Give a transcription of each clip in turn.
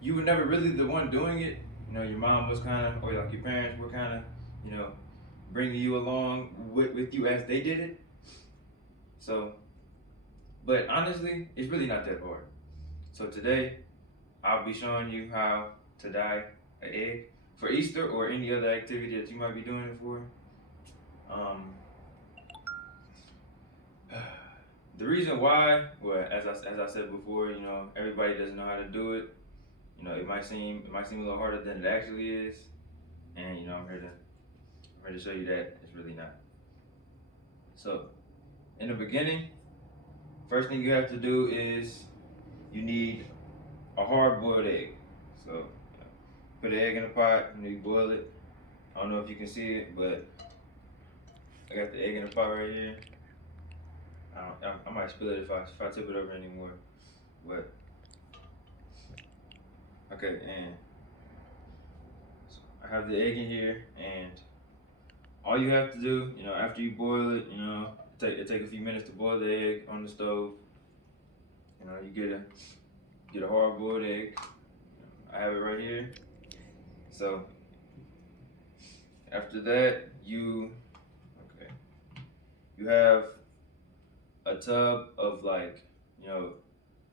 you were never really the one doing it. You know, your mom was kind of, or like your parents were kind of, you know, bringing you along with you as they did it. So, but honestly, it's really not that hard. So today, I'll be showing you how to dye an egg for Easter or any other activity that you might be doing it for. Um, the reason why, well, as I said before, you know, everybody doesn't know how to do it. You know, it might seem a little harder than it actually is, and you know, I'm here to show you that it's really not. So, in the beginning, first thing you have to do is you need a hard boiled egg. So, put the egg in a pot, you boil it. I don't know if you can see it, but I got the egg in the pot right here. I might spill it if I tip it over anymore. But okay, and so I have the egg in here, and all you have to do, you know, after you boil it, you know, it take a few minutes to boil the egg on the stove. You know, you get a hard boiled egg. I have it right here. So after that, okay, you have a tub of like, you know,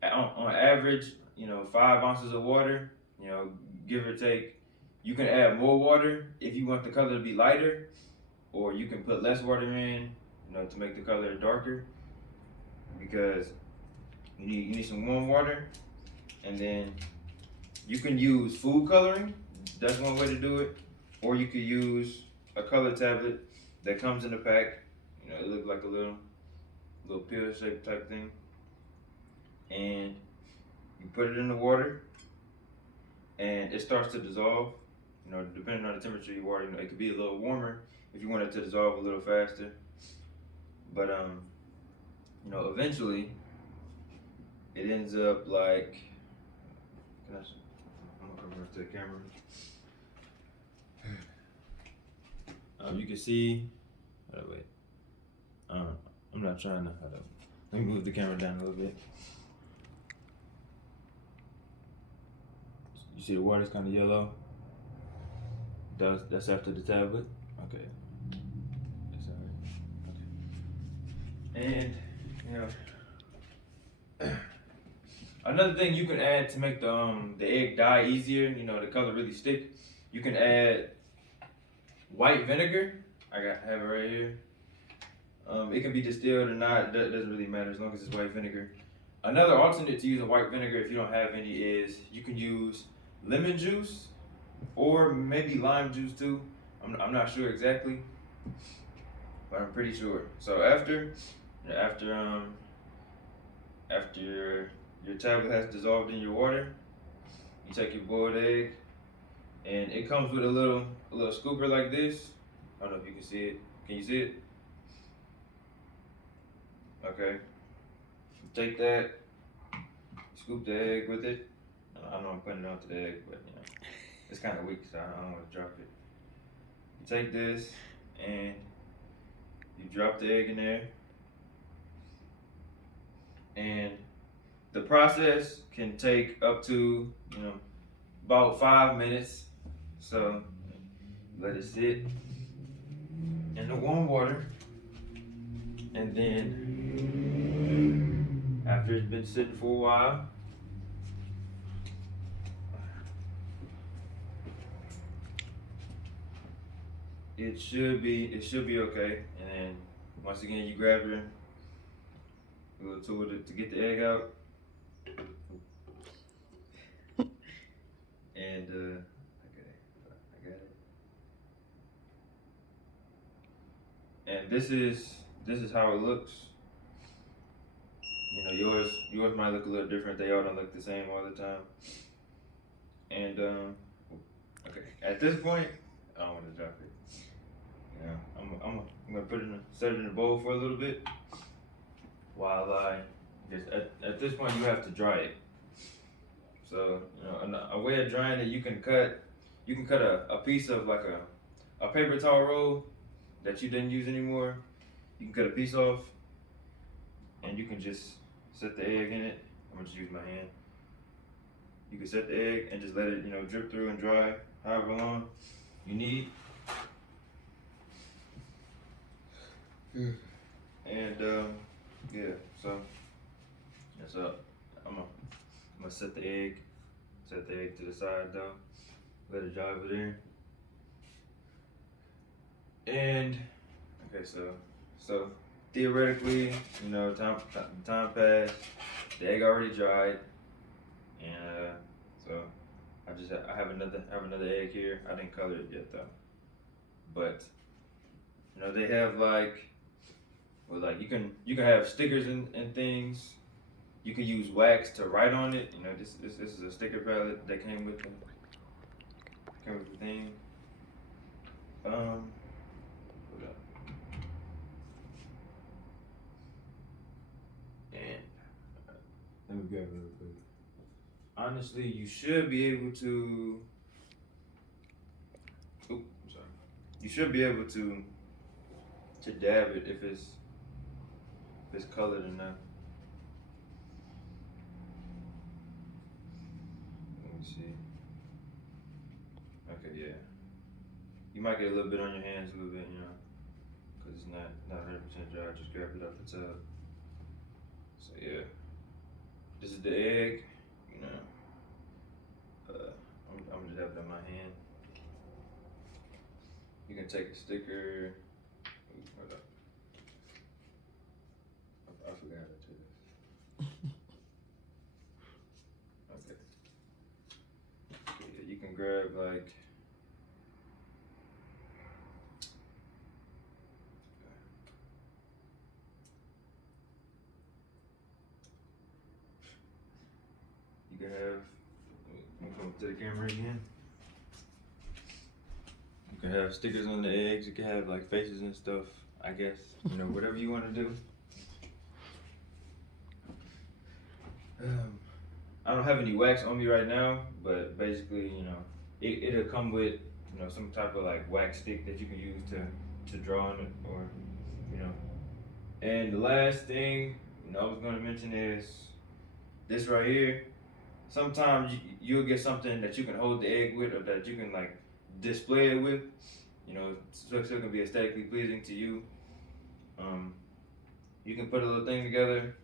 on average, you know, 5 ounces of water. You know, give or take. You can add more water if you want the color to be lighter, or you can put less water in, you know, to make the color darker. Because you need some warm water, and then you can use food coloring. That's one way to do it, or you could use a color tablet that comes in a pack. You know, it looks like a little pill shaped type thing, and you put it in the water, and it starts to dissolve. You know, depending on the temperature you water, you know, it could be a little warmer if you want it to dissolve a little faster. But you know, eventually it ends up like. Can I'm gonna come to the camera. You can see. Wait. Uh, I'm not trying to. Let me move the camera down a little bit. You see the water's kind of yellow. That's after the tablet. Okay. That's alright. Okay. And you know, another thing you can add to make the egg dye easier, you know, the color really stick. You can add white vinegar. Have it right here. It can be distilled or not. That doesn't really matter as long as it's white vinegar. Another alternate to using white vinegar if you don't have any is you can use lemon juice or maybe lime juice too. I'm not sure exactly, but I'm pretty sure. So after after your tablet has dissolved in your water, you take your boiled egg, and it comes with a little scooper like this. I don't know if you can see it. Can you see it? Okay. Take that, scoop the egg with it. I know I'm putting it onto the egg, but you know it's kind of weak, so I don't want to drop it. You take this and you drop the egg in there, and the process can take up to about 5 minutes. So let it sit in the warm water, and then after it's been sitting for a while, it should be okay. And then once again, you grab your little tool to get the egg out, and okay, I got it. And this is how it looks. You know, yours might look a little different. They all don't look the same all the time. And okay, at this point, I don't want to drop it. You know, I'm gonna set it in a bowl for a little bit while I just at this point you have to dry it. So you know, a way of drying it, you can cut a piece of like a paper towel roll that you didn't use anymore. You can cut a piece off, and you can just set the egg in it. I'm gonna just use my hand. You can set the egg and just let it, drip through and dry however long you need. And yeah, so that's up. I'm gonna set the egg to the side though. Let it dry over there. And okay, so theoretically, time passed. The egg already dried, and so I have another egg here. I didn't color it yet though, but they have you can have stickers and things. You can use wax to write on it. This is a sticker palette that came with the thing. Hold up. And let me grab it real quick. Honestly, you should be able to. Oops, I'm sorry. You should be able to dab it if it's colored enough. Let me see. Okay, yeah. You might get a little bit on your hands, a little bit, because it's not 100% dry. Just grab it off the tub. So yeah, this is the egg. I'm just have it in my hand. You can take a sticker. Hold up. I forgot to do this. Okay. Yeah, you can grab you can have. Let me come to the camera again. You can have stickers on the eggs. You can have faces and stuff. I guess whatever you want to do. I don't have any wax on me right now, but basically, it'll come with some type of wax stick that you can use to draw on it, or And the last thing I was gonna mention is this right here. Sometimes you'll get something that you can hold the egg with, or that you can display it with, so it can be aesthetically pleasing to you. You can put a little thing together,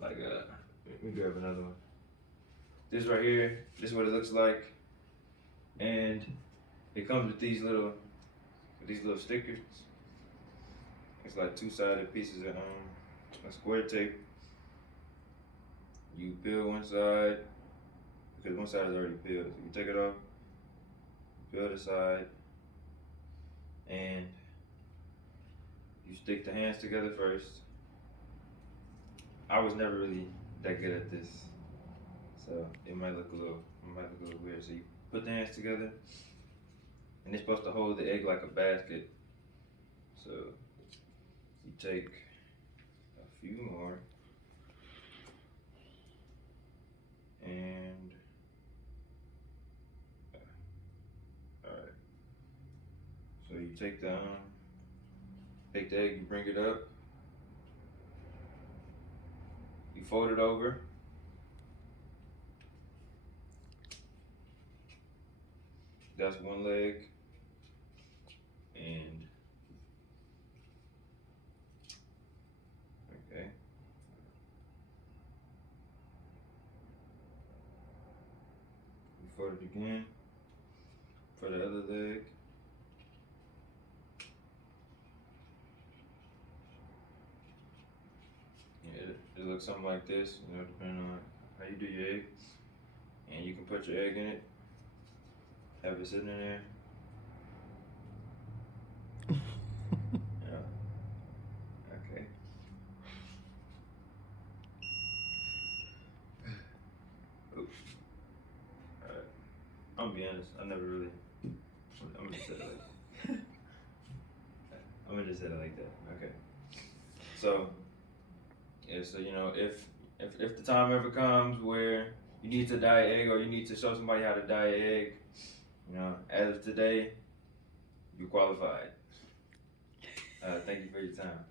let me grab another one. This right here, this is what it looks like, and it comes with these little stickers. It's like two-sided pieces of a square tape. You peel one side, because one side is already peeled. So you take it off, peel the side, and you stick the hands together first. I was never really that good at this, so it might look a little weird. So you put the hands together, and it's supposed to hold the egg like a basket. So you take a few more, and all right. So you take the egg, you bring it up, you fold it over. That's one leg, and okay. You fold it again for the other leg. It looks something like this, depending on how you do your egg. And you can put your egg in it, have it sitting in there. Yeah. Okay. Oops. Alright. I'm gonna be honest, I'm gonna just say it I'm gonna just say it like that. Okay. So, yeah, so if the time ever comes where you need to dye an egg, or you need to show somebody how to dye an egg, as of today, you qualified. Thank you for your time.